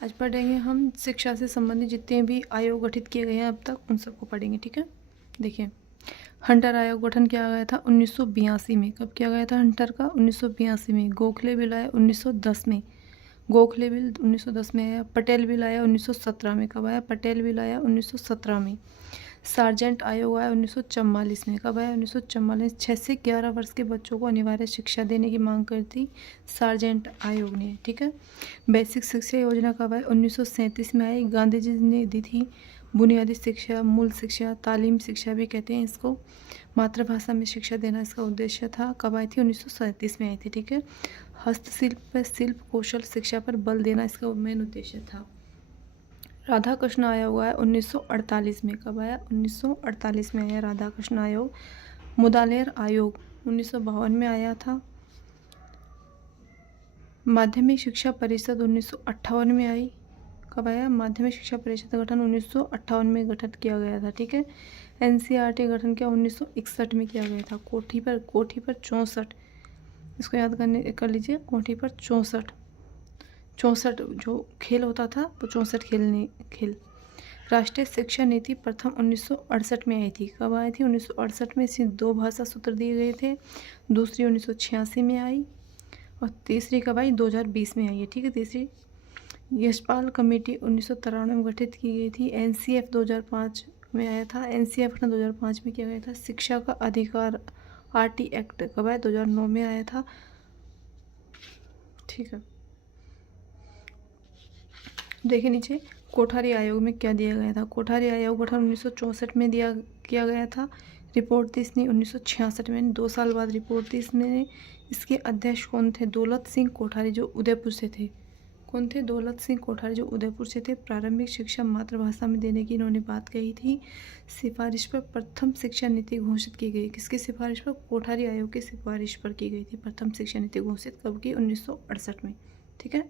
आज पढ़ेंगे हम शिक्षा से संबंधित जितने भी आयोग गठित किए गए हैं अब तक उन सबको पढ़ेंगे। ठीक है, देखिए हंटर आयोग गठन किया गया था 1982 में। कब किया गया था हंटर का? 1982 में। गोखले बिल आया 1910 में। गोखले बिल 1910 में आया। पटेल बिल आया 1917 में। कब आया? पटेल बिल आया 1917 में। सार्जेंट आयोग आया 1944 में। कब आया? 1944। 6 से 11 वर्ष के बच्चों को अनिवार्य शिक्षा देने की मांग करी थी सार्जेंट आयोग ने। ठीक है, बेसिक शिक्षा योजना कब आई? 1937 में आई। गांधी जी ने दी थी बुनियादी शिक्षा, मूल शिक्षा, तालीम शिक्षा भी कहते हैं इसको। मातृभाषा में शिक्षा देना इसका उद्देश्य था। कब आई थी? 1937 में आई थी। ठीक है, हस्तशिल्प पर शिल्प कौशल शिक्षा पर बल देना इसका मेन उद्देश्य था। राधा कृष्ण आयोग आया 1948 में। कब आया? 1948 में आया राधा कृष्ण आयोग। मुदालेर आयोग 1952 में आया था। माध्यमिक शिक्षा परिषद 1958 में आई। कब आया? माध्यमिक शिक्षा परिषद का गठन 1958 में गठित किया गया था। ठीक है, एनसीईआरटी गठन क्या 1961 में किया गया था। कोठी पर 64, इसको याद कर लीजिए। कोठी पर 64 जो खेल होता था वो 64 खेल। राष्ट्रीय शिक्षा नीति प्रथम 1968 में आई थी। कब आई थी? 1968 में। इसमें 2 भाषा सूत्र दिए गए थे। दूसरी 1986 में आई और तीसरी कब आई? 2020 में आई है। ठीक है, तीसरी यशपाल कमेटी 1993 में गठित की गई थी। एनसीएफ 2005 में आया था। एनसीएफ ने 2005 में किया गया था। शिक्षा का अधिकार आरटी एक्ट कब आया? 2009 में आया था। ठीक है, देखिए नीचे कोठारी आयोग में क्या दिया गया था। कोठारी आयोग गठन 1964 में किया गया था। रिपोर्ट थी इसने 1966 में। 2 साल बाद रिपोर्ट थी इसमें। इसके अध्यक्ष कौन थे? दौलत सिंह कोठारी जो उदयपुर से थे। कौन थे? दौलत सिंह कोठारी जो उदयपुर से थे। प्रारंभिक शिक्षा मातृभाषा में देने की इन्होंने बात कही थी। सिफारिश पर प्रथम शिक्षा नीति घोषित की गई। किसकी सिफारिश पर? कोठारी आयोग की सिफारिश पर की गई थी प्रथम शिक्षा नीति घोषित। कब की? 1968 में। ठीक है,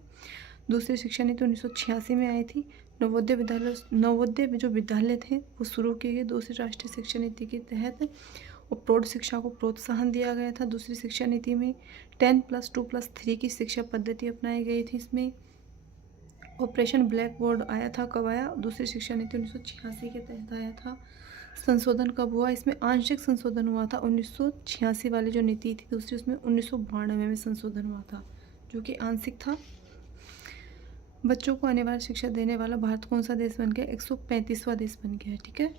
दूसरी शिक्षा नीति 1986 में आई थी। नवोदय जो विद्यालय थे वो शुरू किए गए दूसरी राष्ट्रीय शिक्षा नीति के तहत। और प्रौढ़ शिक्षा को प्रोत्साहन दिया गया था दूसरी शिक्षा नीति में। 10+2+3 की शिक्षा पद्धति अपनाई गई थी इसमें। ऑपरेशन ब्लैक बोर्ड आया था। कब आया? दूसरी शिक्षा नीति 1986 के तहत आया था। संशोधन कब हुआ? इसमें आंशिक संशोधन हुआ था 1986 वाली जो नीति थी दूसरी, उसमें 1992 में संशोधन हुआ था जो कि आंशिक था। बच्चों को अनिवार्य शिक्षा देने वाला भारत कौन सा देश बन गया? 135वां देश बन गया है। ठीक है।